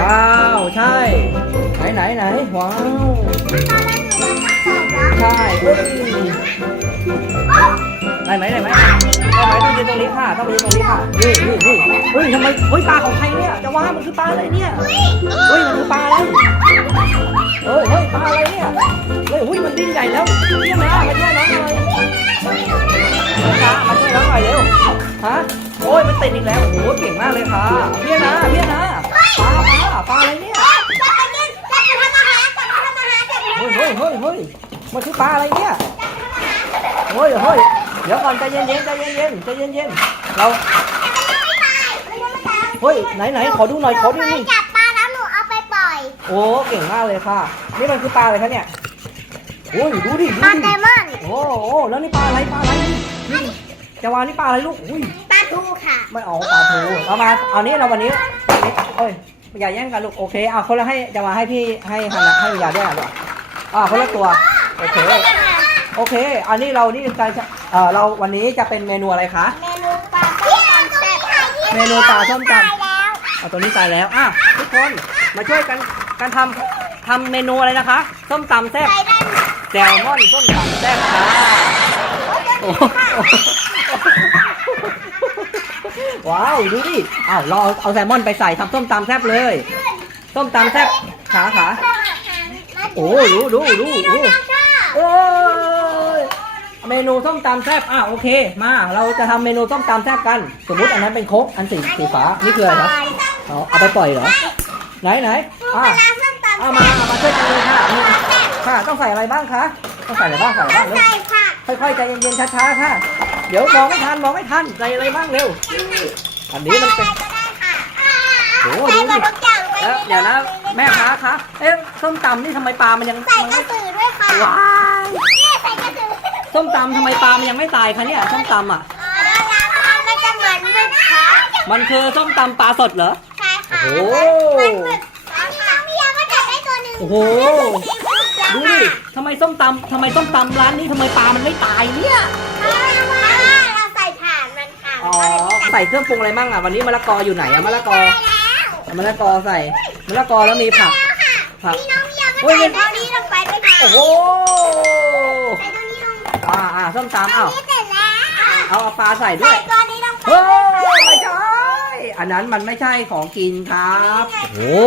ว้าว ใช่ ไหนไหนไหนว้าว ใช่เฮ้ยได้ไหมได้ไหมได้ไหมต้องยืนตรงนี้ค่ะ ต้องไปยืนตรงนี้ค่ะ นี่นี่นี่เฮ้ยทำไมเฮ้ยปลาของใครเนี่ย จะว่ามันคือปลาอะไรเนี่ย เฮ้ยมันคือปลาอะไร เฮ้ยเฮ้ยปลาอะไรเนี่ย เฮ้ยหุ้ยมันดิ้นใหญ่แล้วเนี่ยนะมาช่วยน้องหน่อยนะคะมาช่วยน้องหน่อยเร็ว ฮะ โอ้ยมันติดอีกแล้วโอ้โหเก่งมากเลยค่ะเนี่ยนะเนี่ยนะ มันคือปลาอะไรเนี่ยเฮ้ยเฮ้ยเดี๋ยวก่อนใจเย็นเย็นๆใจเย็นเย็นๆใจเย็นเย็นๆเราเฮ้ยไหนไหนขอดูหน่อยขอดูนี่จับปลาแล้วหนูเอาไปปล่อย โอ้เก่งมากเลยค่ะ นี่มันคือปลาอะไรคะเนี่ยโอ้ยดูดิดูปลาดิไดมอนด์โอ้โอ้แล้วนี่ปลาอะไรปลาอะไรนี่นี่จะวางนี่ปลาอะไรลูกอุ้ยปลาทูค่ะไม่เอาปลาทูเอามาเอานี้เราวันนี้วันนี้เอ้ยอย่าแย่งกันลูกโอเคเอาคนละให้จะมาให้พี่ให้ฮันนะให้ยาด้วยอะลูกอ่าคนละตัว โอเค โอเค อันนี้เรานี่การจะเอ่อเราวันนี้จะเป็นเมนูอะไรคะ เมนูปลาต้มตำแซ่บเมนูปลาส้มตำ แล้วเอาตัวนี้ตายแล้ว อะทุกคนมาช่วยกันการทำทำเมนูอะไรนะคะ ส้มตำแซ่บใส่ได้แซลมอนส้มตำแซ่บค่ะโอ้โหว้าวดูดิอ้าวเราเอาเอาแซลมอนไปใส่ทำส้มตำแซ่บเลย ส้มตำแซ่บขาขา โอ้ดูดูดูดู โอ้ยเมนูส้มตำแซ่บอะโอเค มาเราจะทำเมนูส้มตำแซ่บกัน สมมุติอันนั้นเป็นโคกอันสีสีฟ้านี่คืออะไรครับเอาเอาไปปล่อยเหรอไหนไหนอะปลาส้มตำเอามาเอามาช่วยกันเลยค่ะนี่ค่ะต้องใส่อะไรบ้างคะต้องใส่อะไรบ้างใส่อะไรต้อบ้างงเร็วใส่ผักค่อยๆใจเย็นๆช้าๆค่ะเดี๋ยวมองไม่ทันมองไม่ทันใส่อะไรบ้างเร็ว อันนี้มันเป็นก็ได้ค่ะโอ้โหใส่ดูหมดิ ดทุกอย่างไปแล้วเดี๋ยวนะแม่ค้าคะเอ๊ะส้มตำนี่ทำไมปลามันยังใส่กระสือด้วยค่ะว้ายนี่ใส่กระสือส้มตำทำไมปลามันยังไม่ตายคะเนี่ยส้มตำอะอ๋อแล้วน้ำมันจะเหมือนหมึกค่ะมันคือส้มตำปลาสดเหรอใช่ค่ะโอ้เหมือนหมึกอันนี้น้องพี่ยาก็จับได้ตัวหนึ่งโอ้โหดูดิทำไมส้มตำทำไมส้มตำร้านนี้ทำไมปลามันไม่ตายเนี่ยเพราะว่าเราใส่ถ่านมันค่ะอ๋อใส่เครื่องปรุงอะไรบ้างอะวันนี้มะละกออยู่ไหนอะมะละกอได้แล้ว เอามะละกอใส่มะละกอแล้วมีผัก ผักพี่น้องพี่ยาก็เฮ้ยใส่ตัวนี้ลงไปด้วยค่ะโอ้โหใส่ตัวนี้ลงไปอ่าอ่าส้มตำอัเอ้านนี้เสร็จแล้วเอาเอาปลาใส่ด้ใส่วยตัวนี้ลงไปเฮ้ยไม่ใช่อันนั้นมันไม่ใช่ของกินครับโอ้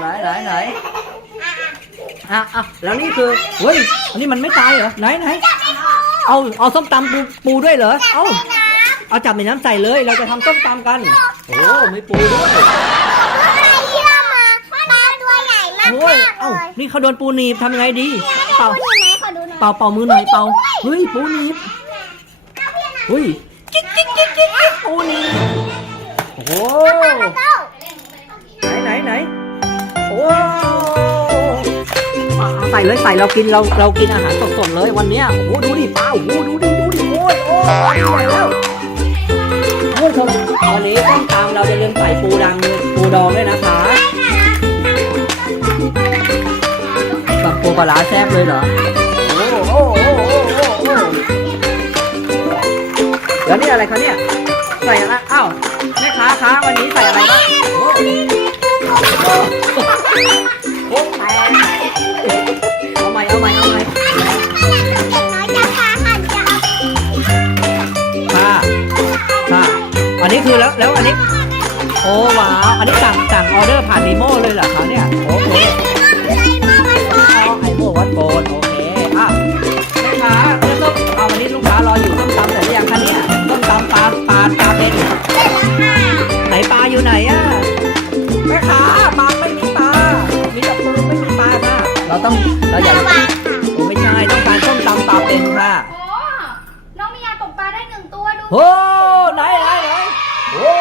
ไหนไหนไหนอะอะแล้วนี่คือเฮ้ยอันนี้มันไม่ตายเหรอไหนไหนเอาเอาส้มตำปูปูด้วยเหรอเอา เอาจับในน้ำใส่เลย เราจะทำส้มตำกัน โอ้ไม่ปูด้วยที่เรามาปลาตัวใหญ่มากโอ้ยๆเลเอ้ายนี่เขาโดนปูหนีบทำยังไงดี เป่าขอดูหน่อยขอดูหน่อยเป่าเป่ามือหน่อยเป่า เฮ้ยปูหนีบเฮ้ยกิ๊กกิ๊กกิ๊กกิ๊กกิ๊กปูหนีบโอ้โหไหนไหนไหนโอ้ใส่เลยใส่เรากินเราเรากินอาหารสดๆเลยวันเนี้ยโอ้โหดูดิปลาโอ้โหดูดิดูดิโอ้ยโอ้ยใหญ่แล้วโอ้ย ชมวันนี้ต้มตามเราจะลืมใส่ปูดังปูดองด้วยนะคะกับปูปลาแซ่บเลยเหรอโอ้โหโหโหโหโอ้โหแล้วนี่อะไรคะเนี่ยใส่อะไรอ้าวแม่ค้าคะวันนี้ใส่อะไรบ้าง นนี้คือแล้วแล้วอันนี้ โอ้ว้าว อันนี้สั่งสั่งออเดอร์ผ่านนีโม่เลยเหรอคะเนี่ยโอเคอ๋อไอโม่วัดโบนโอเคอะแม่ค้าเรื่องต้มเอาวันนี้ลูกค้ารออยู่ต้มตำเสร็จหรือยังคะเนี่ยต้มตำปลาปลาปลาเป็นไหนปลาอยู่ไหนอะแม่ค้าปลาไม่มีปลา มีแต่ปูไม่มีปลาค่ะเราต้องเราอย่าโอ้ไม่ใช่ต้องการส้มตำปลาเป็นค่ะโอ้น้องมียาตกปลาได้หนึ่งตัวดู โอ้ไหนไหนไหนโอ้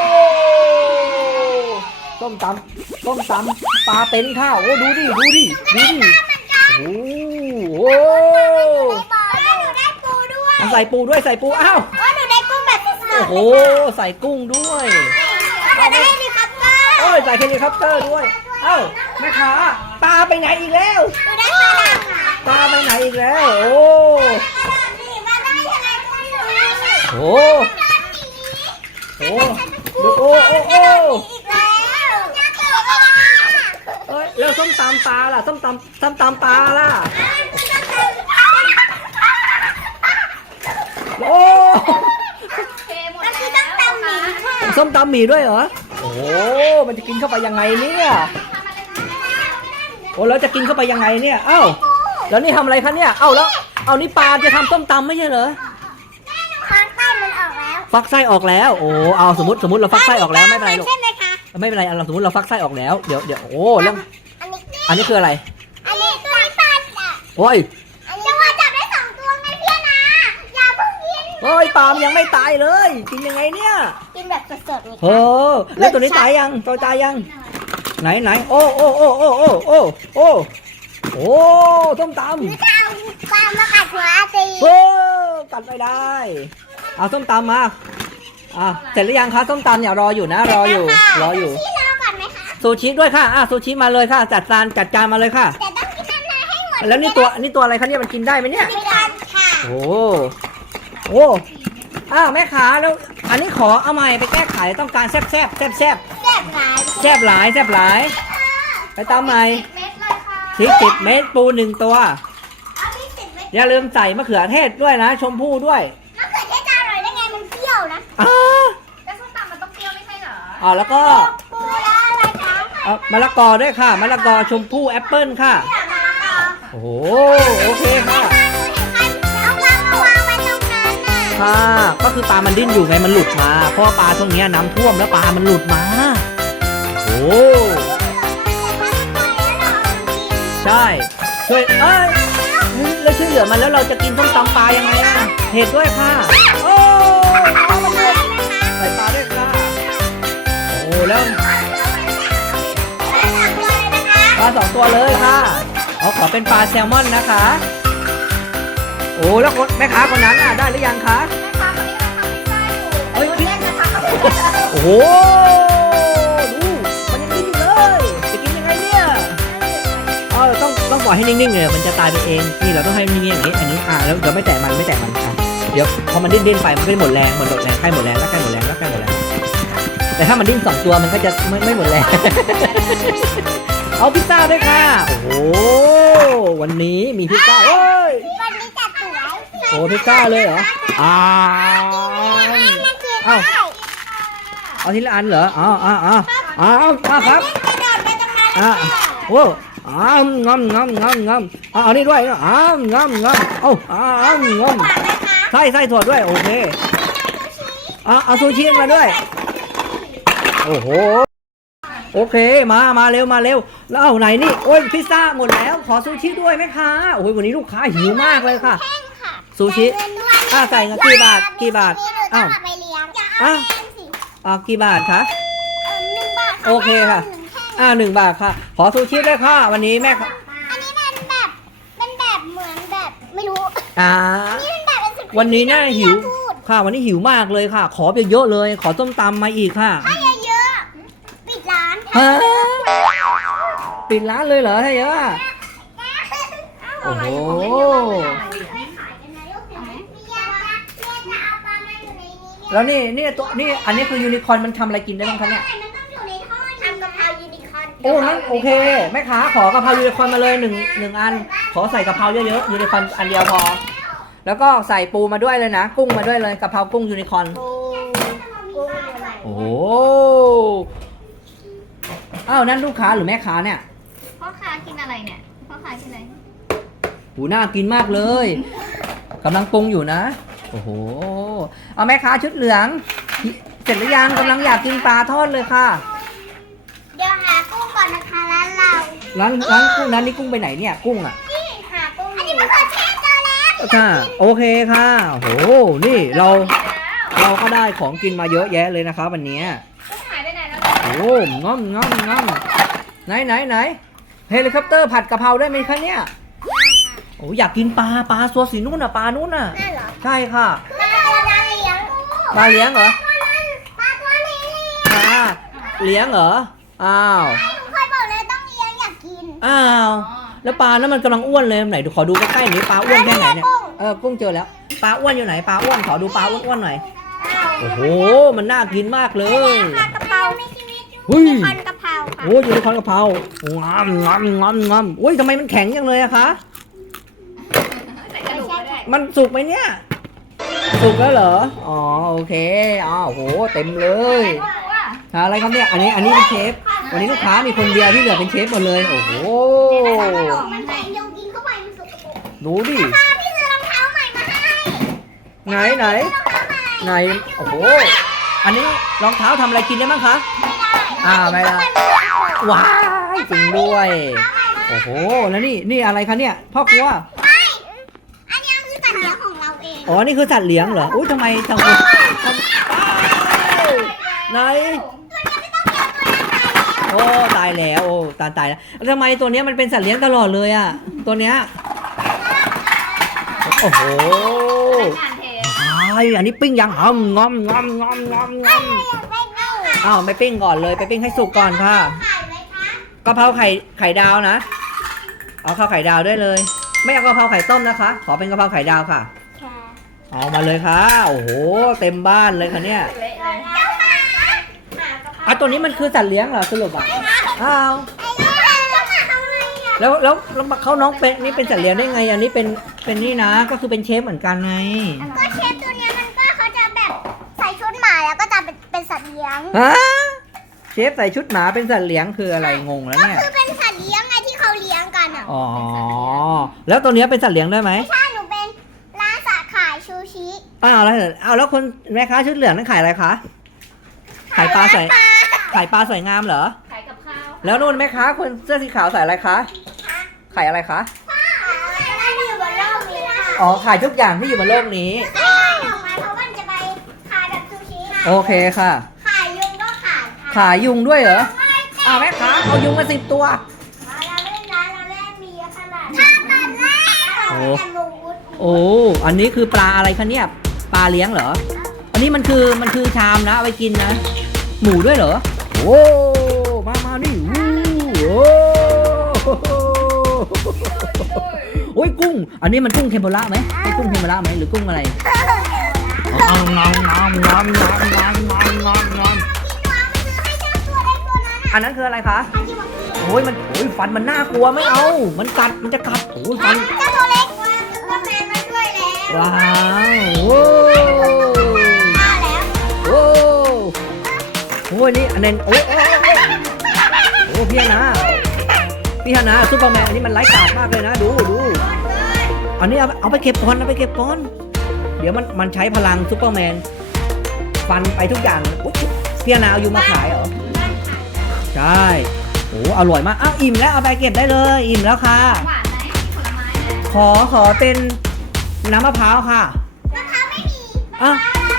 ส้มตำส้มตำปลาเป็นค่ะโอ้ดูดิดูดิดูดิโอ้โหเอาใส่ปูด้วยใส่ปูอ้าวโอ้โหใส่กุ้งด้วยโอ้ยใส่เฮลิคอปเตอร์ด้วยเอ้าแม่ค้าปลาไปไหนอีกแล้วปลาไปไหนอีกแล้วโอ้โหโอ้โห ดูโอ้โอ้โอ้ อีกแล้วจะเกิดอะไร เอ้ยแล้วส้ มตำปลาล่ะส้มตำส้มตำปลาล่ะ โอ้เทหมดมันคือแล้ต้วองตำหมีค่ะ ส้มตำหมีด้วยเหรอ โอ้มันจะกินเข้าไปยังไงเนี่ยโอ้แล้วจะกินเข้าไปยังไงเนี่ยเอ้าแล้วนี่ทำอะไรคะเนี่ยเอ้าแล้วเอานี่ปลาจะทำส้มตำไม่ใช่เหรอค้างใต้มันออกแล้วฟักไส้ออกแล้วโอ้เอาสมมติสมมติเราฟักไส้ออกแล้วไม่เป็นไรลูกใช่ไหมคะ ไม่เป็นไรเราสมมติเราฟักไส้ออกแล้วเดี๋ยวเดี๋ยวโอ้เรื่อง อันนี้อันนี้คืออะไร อันนี้ตัวนี้ปลาอะโอ้ยอันนี้ว่าจับได้สองตัวไงพี่นะอย่าเพิ่งกินโอ้ยปลามันยังไม่ตายเลย กินยังไงเนี่ย กินแบบสดๆนี่เออแล้วตัวนี้ตายยัง ตัวตายยัง ไหนไหนโอ้โอ้โอ้โอ้โอ้โอ้โอ้โอ้ส้มตหรือจะเอาปลามากัดหัวอาตีำโอ้กัดไม่ได้ เอาส้มตำมา อะ เสร็จหรือยังคะส้มตำเนี่ยรออยู่นะ รออยู่ รออยู่ ซูชิด้วยค่ะอะซูชิมาเลยค่ะ จัดจานจัดจานมาเลยค่ะ แต่ต้องกินนานๆให้หมดแล้วนี่ตัวนี่ตัวอะไรคะเนี่ยมันกินได้ไหมเนี่ย ไม่ได้ค่ะโอ้โอ้อ้าวแม่ขาแล้ว อันนี้ขอเอาใหม่ไปแก้ไขต้องการแซบแซบแซบแซบแซ่บหลายแซบหลายแซบหลาย ไปตามใหม่เม็ดเลยค่ะพริกสิบเม็ดปูหนึ่งตัว เอาพี่ติดไว้อย่าลืมใส่มะเขือเทศด้วยนะ ชมพู่ด้วยมะเขือเทศจะอร่อยได้ไงมันเปรี้ยวนะอ้าแล้วส้มตำมันต้องเปรี้ยวไม่ใช่เหรออ่าแล้วก็ ปูแล้วอะไรคะ เอามะละกอด้วยค่ะมะละกอชมพู่แอปเปิลค่ะมะละกอโอ้โหโอเคค่ะเอาวางมาวางไว้ตรงนั้นน่ะค่ะ ก็คือปลามันดิ้นอยู่ไงมันหลุดมา เพราะว่าปลาช่วงเนี้ยน้ำท่วมแล้วปลามันหลุดมา โอ้ใช่ช่วยเอ้ยแล้วช่วยเหลือมันแล้วเราจะกินต้มตำปลายังไงอะเห็ดด้วยค่ะ โอ้ ตัวเลยค่ะเอาขอเป็นปลาแซลมอนนะคะ โอ้แล้วคนแม่ค้าคนนั้นอะได้หรือยังคะแม่ค้าคนนี้กำลังทำพิซซ่าอยู่เฮ้ยเล่นนะคะโอ้โหดูมันยังกินอยู่เลยจะกินยังไงเนี่ยเออต้องต้องปล่อยให้นิ่งๆเลยมันจะตายไปเองนี่เราต้องให้นิ่งๆอย่างนี้อันนี้อ่าแล้วเดี๋ยวไม่แตะมันไม่แตะมันอะเดี๋ยวพอมันดิ้นดิ้นๆไปมันก็จะหมดแรงหมดแรงใกล้หมดแรงแล้วใกล้หมดแรงแล้วใกล้หมดแรงแต่ถ้ามันดิ้นสองตัวมันก็จะไม่ไม่หมดแรง เอาพิซซ่าด้วยค่ะ โอ้โหวันนี้มีพิซซ่าเอ้ยวันนี้จัดสวยโอ้พิซซ่าเลยเหรออ้าวมันคือเอ้าเอาทีละอันเหรออ๋ออ๋ออ๋ออ๋ออ๋อครับกระโดดไปตรงนั้นอะโอ้อ้าวงำงำงำงำเอาเอานี่ด้วยอ้าวงำงำโอ้อ้าวงำไส้ไส้ถั่วด้วยโอเคเอาเอาซูชิมาด้วยโอ้โห โอเคมามาเร็วมาเร็วแล้วเอาไหนนี่โอ้ยพิซซ่าหมดแล้วขอซูชิด้วยไหมคะโอ้ยวันนี้ลูกค้าหิวมากเลยค่ะ ซูชิอะใส่เงินกี่บาทกี่บาทอ้าวไปเลี้ยงอ้าวอะกี่บาทคะหนึ่งบาทโอเคค่ะ อ่าหนึ่งบาทค่ะ ขอซูชิด้วยค่ะ วันนี้แม่ค่ะอันนี้เป็นแบบเป็นแบบเหมือนแบบไม่รู้อ่านี่เป็นแบบเป็นสุดวันนี้น่าหิวพูดค่ะ วันนี้หิวมากเลยค่ะ ขอไปเยอะเลย ขอส้มตำมาอีกค่ะถ้าเยอะๆปิดร้าน ฮะปิดร้านเลยเหรอถ้าเยอะอะโอ้โหแล้วนี่นี่ตัวนี่อันนี้คือยูนิคอร์นมันทำอะไรกินได้บ้างคะเนี่ยมันต้องอยู่ในท่อทำกะเพรายูนิคอร์นโอ้งั้นโอเคแม่ค้าขอกะเพรายูนิคอร์นมาเลยหนึ่งหนึ่งอัน ขอใส่กะเพราเยอะๆยูนิคอร์นอันเดียวพอ แล้วก็ใส่ปูมาด้วยเลยนะ กุ้งมาด้วยเลยกะเพรากุ้งยูนิคอร์นปูกุ้งอะไรโอ้โห อ้าวนั่นลูกค้าหรือแม่ค้าเนี่ยพ่อค้ากินอะไรเนี่ยพ่อค้ากินอะไรหูน่ากินมากเลยกำลังปรุงอยู่นะ โอ้โห เอาแม่ค้าชุดเหลือง เสร็จหรือยังกำลังอยากกินปลาทอดเลยค่ะ เดี๋ยวหากุ้งก่อนนะคะร้านเราร้านร้านกุ้งร้านนี้กุ้งไปไหนเนี่ยกุ้งอะนี่หากุ้งอันนี้มะเขือเทศเจอแล้วค่ะ โอเคค่ะโอ้โหนี่เราเราก็ได้ของกินมาเยอะแยะเลยนะครับวันเนี้ โอ้ง่อมง่อมง่อมไหนไหนไหนเฮลิคอปเตอร์ผัดกะเพราได้ไหมคะเนี่ยโอ้อยากกินปลาปลาตัวสีนู่นน่ะปลานู่นน่ะนั่นเหรอใช่ค่ะปลาตัวนั้นเลี้ยงปลาเลี้ยงเหรอปลาตัวนี้ปลาเลี้ยงเหรออ้าวหนูเคยบอกเลยต้องเลี้ยงอยากกินอ้าวแล้วปลานั้นมันกำลังอ้วนเลยไหนดูขอดูใกล้ๆหน่อยปลาอ้วนแค่ไหนเนี่ยเออกุ้งเจอแล้วปลาอ้วนอยู่ไหนปลาอ้วนขอดูปลาอ้วนๆหน่อยอ้าวโอ้โหมันน่ากินมากเลยผัดกะเพรามี ชีวิตอยู่เฮ้ยพันกะเพราค่ะ โอ้ยอยู่ในคอนกะเพรางามงามงามงามโอ้ยทำไมมันแข็งจังเลยอะคะ ใส่กระดูกไปด้วยมันสุกไหมเนี่ย สุกแล้วเหรอ อ๋อโอเคอ้าวโหเต็มเลยใครก็รู้ว่าอะไรครับเนี่ย อันนี้อันนี้เป็นเชฟ วันนี้ลูกค้ามีคนเดียวที่เหลือเป็นเชฟหมดเลย โอ้โห มันแข็งเดี๋ยวกินเข้าไปมันสกปรกดูดิป้าพี่ซื้อรองเท้าใหม่มาให้ไหนไหนไหน โอ้โห อันนี้รองเท้าทำอะไรกินได้บ้างคะ อ่าไม่ได้ว้ายจริงด้วย โอ้โห แล้วนี่นี่อะไรคะเนี่ย พ่อครัวไม่อันนี้คือสัญญาของเราเองอ๋อ นี่คือสัตว์เลี้ยงเหรอ อุ้ยทำไมทำไมทำอ้าวไหน โอ้ตายแล้ว โอ้ตายตายแล้วแล้วทำไมตัวเนี้ยมันเป็นสัตว์เลี้ยงตลอดเลยอะ ตัวเนี้ย โอ้โหงานเทไอ้อันนี้ปิ้งยังงอมงอมงอมงอมงอมงอม อ้าวไม่ปิ้งก่อนเลยไปปิ้งให้สุกก่อนค่ะขายไหมคะกะเพราไข่ไข่ดาวนะ เอาข้าวไข่ดาวได้วยเลย ไม่เอากะเพราไข่ต้มนะคะ ขอเป็นกะเพราไข่ดาวค่ะค่ะเอามาเลยค่ะ โอ้โห เต็มบ้านเลยค่ะเนี่ยเละเลยเจ้าหมาหมากะเพราอะตัวนี้มันคือสัตว์เลี้ยงเหรอสรุปอะอ้าวไอ้เจ้าหมาเจ้าหมาทำไงอะแล้วแล้วแล้วเขาน้องเป็นนี่เป็นสัตว์เลี้ยงได้ไง อันนี้เป็นเป็นนี่นะ ก็คือเป็นเชฟเหมือนกันไง ฮะเชฟใส่ชุดหมาเป็นสัตว์เลี้ยงคืออะไรงงแล้วก็เนี่ยคือเป็นสัตว์เลี้ยงไงที่เขาเลี้ยงกันอะอ๋อแล้วตัวเนี้ยเป็นสัตว์เลี้ยงได้ไหมถ้าหนูเป็นร้านสาขายชูชิอ้าวแล้วเอาแล้วคนแม่ค้าชุดเหลืองนั่นขายอะไรคะขายปลาใส่ปลาขายปลาสวยงามเหรอขายกับข้าวแล้วนู่นแม่ค้าคนเสื้อสีขาวใส่อะไรคะขายอะไรคะอะไรอยู่บนโลกนี้ค่ะอ๋อขายทุกอย่างที่อยู่บนโลกนี้ขายออกมาเพราะมันจะไปขายแบบซูชิโอเคค่ะขายยุงก็ ขายค่ะขายยุงด้วยเหรออ้าวแม่ค้าเอายุงมาสิบตัวเราเล่นร้านเราเล่นมีขนาดถ้าตอนแรกโอ้แต่หมูวุ้นโอ้อันนี้คือปลาอะไรคะเนี่ย ปลาเลี้ยงเหรอ อันนี้มันคือมันคือชามนะเอาไปกินนะ หมูด้วยเหรอ โอ้มามานี่วู้โอ้โอ้ยกุ้ง อันนี้มันกุ้งเทมปุระไหมใช่กุ้งเทมปุระไหมหรือกุ้งอะไรงอมงอมงอมงอ อันนั้นคืออะไรคะอันที่มันโอ้ยมันโอ้ยฟันมันน่ากลัวไม่เอา มันกัดมันจะกัดโอ้ยฟันเจ้าตัวเล็กตัวแมนมาช่วยแล้วว้าวโอ้มาแล้วโอ้โอ้ยนี่อันนั้นโอ้ยโอ้ยโอ้ยโอ้พี่ฮานาพี่ฮานาซูเปอร์แมนอันนี้มันไร้กาดมากเลยนะดูดูอันนี้เอาเอาไปเก็บก่อนเอาไปเก็บก่อนเดี๋ยวมันมันใช้พลังซูเปอร์แมนฟันไปทุกอย่างอุ๊ยพี่ฮานาเอาอยู่มาขายเหรอ ใช่โอ้อร่อยมากอ้าวอิ่มแล้วเอาไปเก็บได้เลย อิ่มแล้วค่ะ หวานไหมมีผลไม้ไหมขอขอเป็นน้ำมะพร้าวค่ะ มะพร้าวไม่มีอ้าว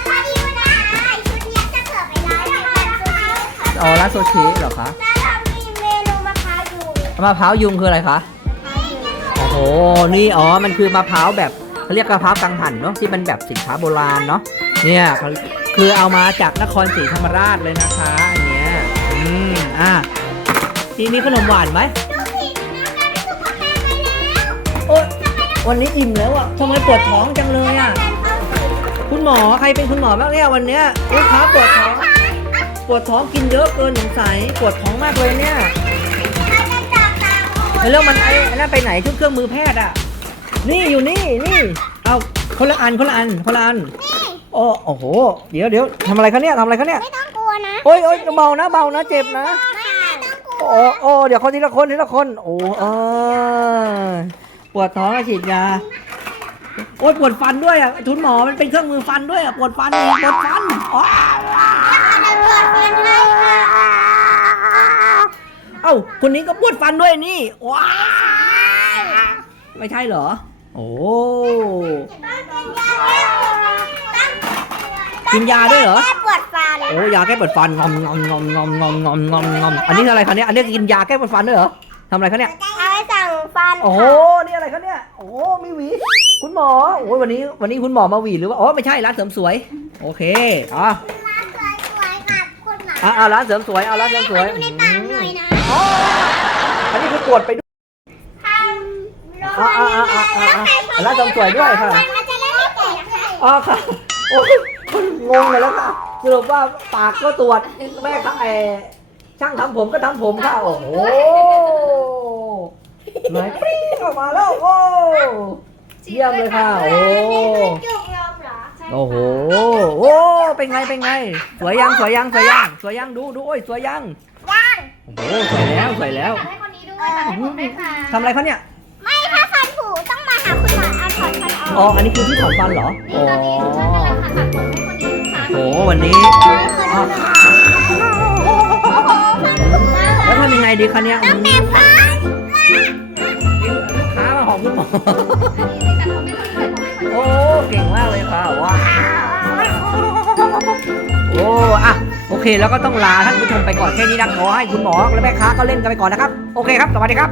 พอดีวันนั้นไอ้ชุดเนี้ยจะเกิดไปร้านแบบซูชิค่ะอ๋อร้านโซชิเหรอคะแล้วเรามีเมนูมะพร้าวอยู่มะพร้าวยุงคืออะไรคะโอ้โห นี่อ๋อ มันคือมะพร้าวแบบเขาเรียกมะพร้าวกังหันเนาะที่มันแบบสินค้าโบราณเนาะ เนี่ยเขาคือเอามาจากนครศรีธรรมราชเลยนะคะอันเนี้ยอืม อะทีนี้ขนมหวานไหมดูสิน้ำกลายเป็นซุปเปอร์แมนไปแล้วโอ๊ยวันนี้อิ่มแล้วอะทำไมปวดท้องจังเลยอะ คุณหมอใครเป็นคุณหมอบ้างเนี่ยวันเนี้ยลูกค้าปวดท้อง ปวดท้องกินเยอะเกินสงสัยปวดท้องมากเลยเนี่ยแล้วมันไอ้ไอ้นั่นไปไหนชุดเครื่องมือแพทย์อะ นี่อยู่นี่นี่เอาคนละอันคนละอันคนละอันโอ้โอ้โห เดี๋ยวเดี๋ยวทำอะไรคะเนี่ยทำอะไรคะเนี่ยไม่ต้องกลัวนะโอ้ยโอ้ยเบานะเบานะเจ็บนะไม่ต้องกลัว โอ้โอ้เดี๋ยวคนทีละคนทีละคน โอ้เออปวดท้องแล้วฉีดยา โอ้ยปวดฟันด้วยอะทุนหมอมันเป็นเครื่องมือฟันด้วยอะปวดฟันอีกปวดฟันอ้าวเอ้าคนนี้ก็ปวดฟันด้วยนี่ว้าวไม่ใช่เหรอ โอ้กินยาด้วยเหรอปวด โอ้ยาแก้ปวดฟันงอมงอมงอมงอมงอมงอมงอมงอมอันนี้อะไรคะเนี่ยอันนี้กินยาแก้ปวดฟันด้วยเหรอทำอะไรคะเนี่ยเอาไว้สั่งฟันโอ้โหนี่อะไรคะเนี่ยโอ้โหมีหวี คุณหมอโอ้ยวันนี้วันนี้คุณหมอมาหวีหรือว่าอ๋อไม่ใช่ร้านเสริมสวย โอเคอะร้านสวยๆกับคุณหมออะอะร้านเสริมสวยเอาร้านเสริมสวยขอดูในปากหน่อยนะอ๋ออันนี้คือตรวจไปด้วยทำอะอะอะอะอะอะร้านเสริมสวยด้วยค่ะมันจะได้ไม่แตกนะคะอ๋อค่ะโอ้ยงงกันแล้วค่ะ สรุปว่าปากก็ตรวจแม่ครับไอช่างทำผมก็ทำผมค่ะโอ้โหไหนปริ้งออกมาแล้วโอ้เยี่ยมเลยค่ะโอ้นี่คือจุกลมเหรอใช่โอ้โหโอ้เป็นไงเป็นไง สวยยังสวยยังสวยยังสวยยังดูดูโอ้ยสวยยังย่างโอ้โหสวยแล้วสวยแล้วตัดให้คนนี้ด้วยตัดให้ผมด้วยค่ะทำอะไรเขาเนี่ยไม่ถ้าฟันผุต้องมาหาคุณหมอเอาถอดฟันออ๋ออกอันนี้คือที่ถอนฟันเหรอนี่ตอนนี้ฉันกำลังผ่าตัดผมให้คนนี้ลูกค้า โอ้โหวันนี้อะโอ้โหฟันมากแล้วทำยังไงดีคะเนี่ยต้องแม่ฟันลูกค้ามาหอมคุณหมอโอ้เก่งมากเลยค่ะว้าวโอ้อะโอเค แล้วก็ต้องลาท่านผู้ชมไปก่อนแค่นี้นะขอให้คุณหมอและแม่ค้าก็เล่นกันไปก่อนนะครับ โอเคครับสวัสดีครับ